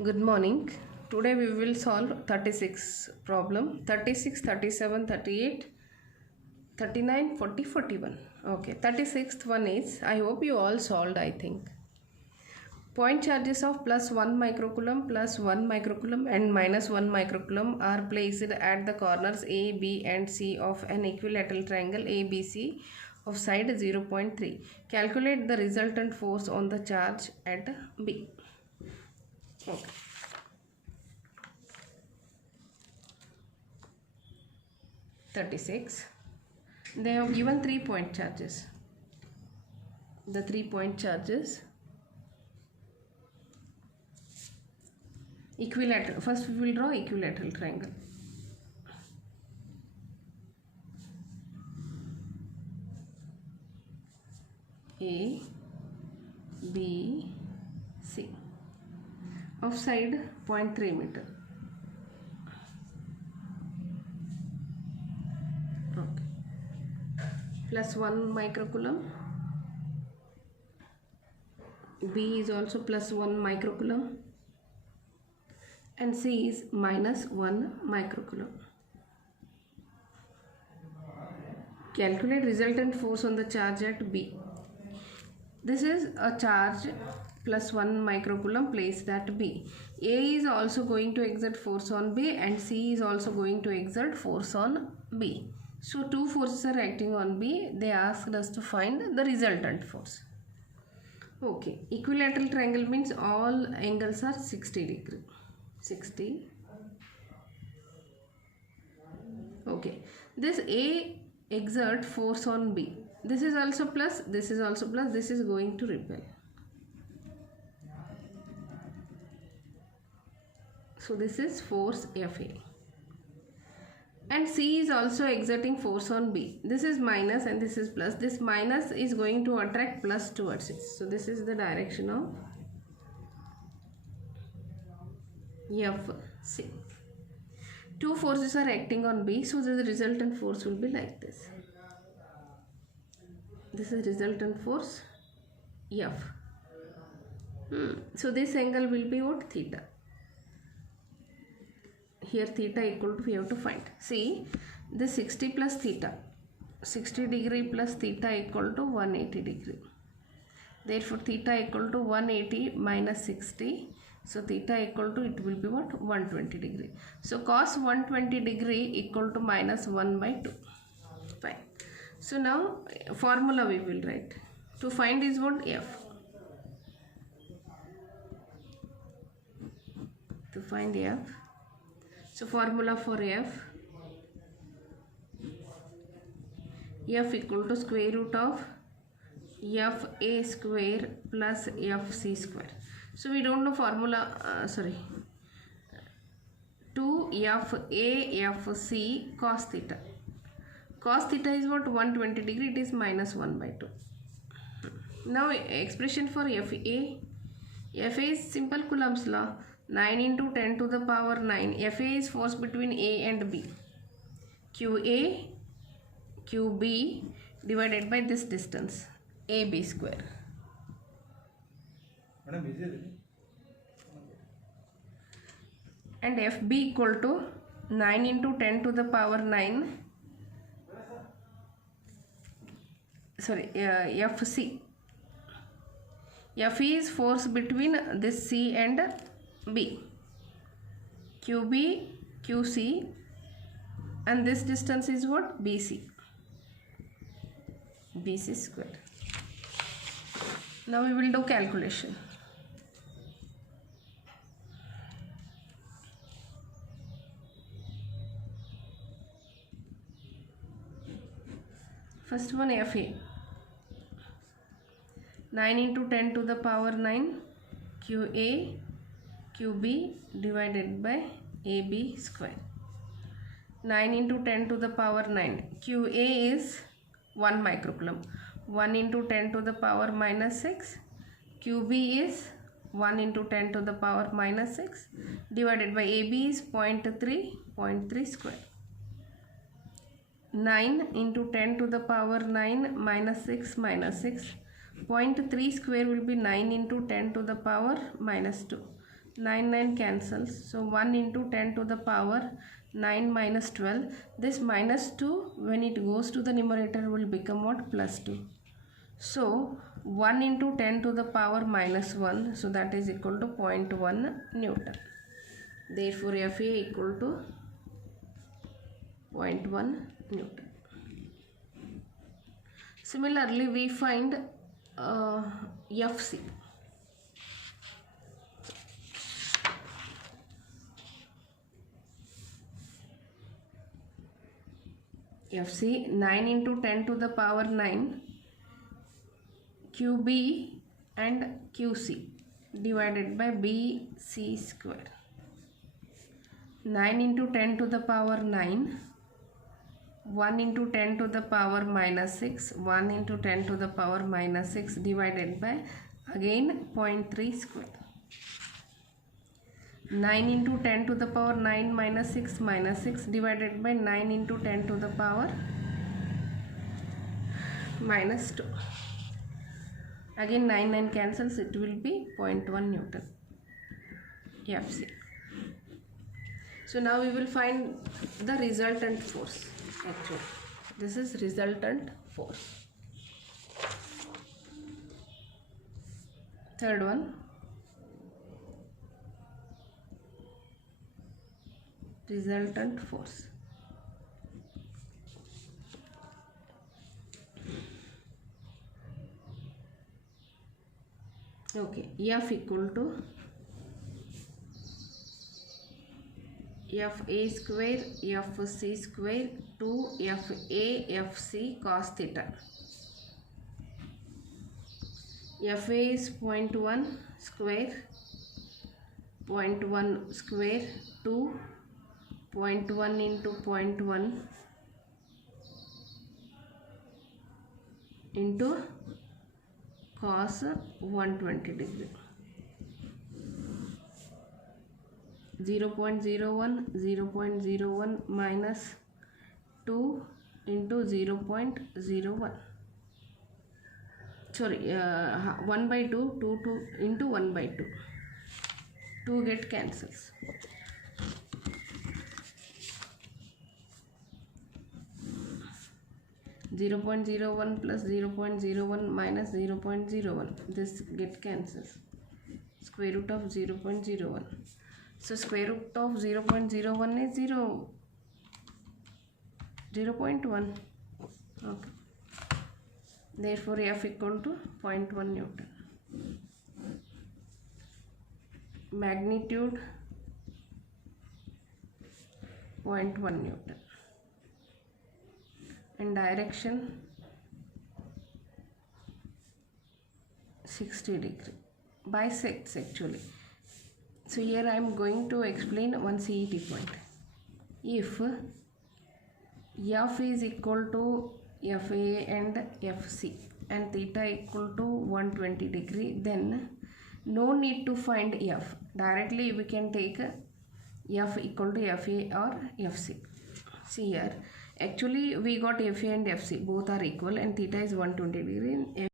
Good morning. Today we will solve 36 problem 36, 37, 38, 39, 40, 41. Okay, 36th one is, I hope you all solved, I think. Point charges of plus 1 microcoulomb, plus 1 microcoulomb and minus 1 microcoulomb are placed at the corners A, B and C of an equilateral triangle ABC of side 0.3. Calculate the resultant force on the charge at B. Okay. They have given 3 point charges. The 3 point charges equilateral. First we will draw equilateral triangle. A, B, C of side 0.3 meter. Okay. Plus 1 microcoulomb. B is also plus 1 microcoulomb. And C is minus 1 microcoulomb. Calculate resultant force on the charge at B. This is a charge plus 1 microcoulomb placed at B. A is also going to exert force on B and C is also going to exert force on B. So two forces are acting on B. They asked us to find the resultant force. Okay, equilateral triangle means all angles are 60 degree. 60. Okay, this A exert force on B. This is also plus, this is also plus, this is going to repel. So this is force FA. And C is also exerting force on B. This is minus and this is plus. This minus is going to attract plus towards it. So this is the direction of FC. Two forces are acting on B, so the resultant force will be like this. This is resultant force F. So this angle will be what? Theta. Here theta equal to, we have to find. See, this 60 plus theta. 60 degree plus theta equal to 180 degree. Therefore theta equal to 180 minus 60. So theta equal to, it will be what? 120 degree. So cos 120 degree equal to minus 1 by 2. Fine. So now formula we will write. To find is what? F. To find F. So formula for F. F equal to square root of FA square plus FC square. So we don't know formula, 2FA cos theta. Cos theta is what? 120 degree, it is minus 1 by 2. Now expression for FA. FA is simple Coulomb's law. 9 into 10 to the power 9. FA is force between A and B. QA, QB divided by this distance. AB square. And FB equal to 9 into 10 to the power 9. FC. FE is force between this C and B. QB, QC, and this distance is what? BC. BC square. Now we will do calculation. First one FA. 9 into 10 to the power 9. QA, QB divided by AB square. 9 into 10 to the power 9. QA is 1 microcoulomb. 1 into 10 to the power minus 6. QB is 1 into 10 to the power minus 6 divided by AB is 0.3 square. 9 into 10 to the power 9 minus 6 minus 6. 0.3 square will be 9 into 10 to the power minus 2. 9 cancels, so 1 into 10 to the power 9 minus 12. This minus 2 when it goes to the numerator will become what? Plus 2. So 1 into 10 to the power minus 1, so that is equal to 0.1 Newton. Therefore Fa equal to 0.1 Newton. Similarly, we find Fc. Fc 9 into 10 to the power 9 QB and QC divided by BC square. 9 into 10 to the power 9, 1 into 10 to the power minus 6, 1 into 10 to the power minus 6 divided by again 0.3 square. 9 into 10 to the power 9 minus 6 divided by 9 into 10 to the power minus 2. Again 9 cancels, it will be 0.1 Newton Fc. So now we will find the resultant force. Actually, this is resultant force. Third one, resultant force. Okay, F equal to Fa square Fc square 2 Fa Fc cos theta. Fa is 0.1 square 0.1 square 2 0.1 into 0.1 into cos 120 degree. 0.01 minus 2 into 0.01. Sorry, 1 by 2, 2 into 1 by 2. 2 get cancels. (0.01) plus 0.01 minus 0.01. This get cancels. Square root of 0.01. So square root of 0.01 is 0.1. Okay. Therefore F equal to 0.1 Newton. Magnitude 0.1 Newton. And direction 60 degree. Bisects actually. So here I am going to explain one CET point. If F is equal to Fa and Fc and theta equal to 120 degree, then no need to find F. Directly we can take F equal to Fa or Fc. See here, actually we got Fa and Fc, both are equal and theta is 120 degree.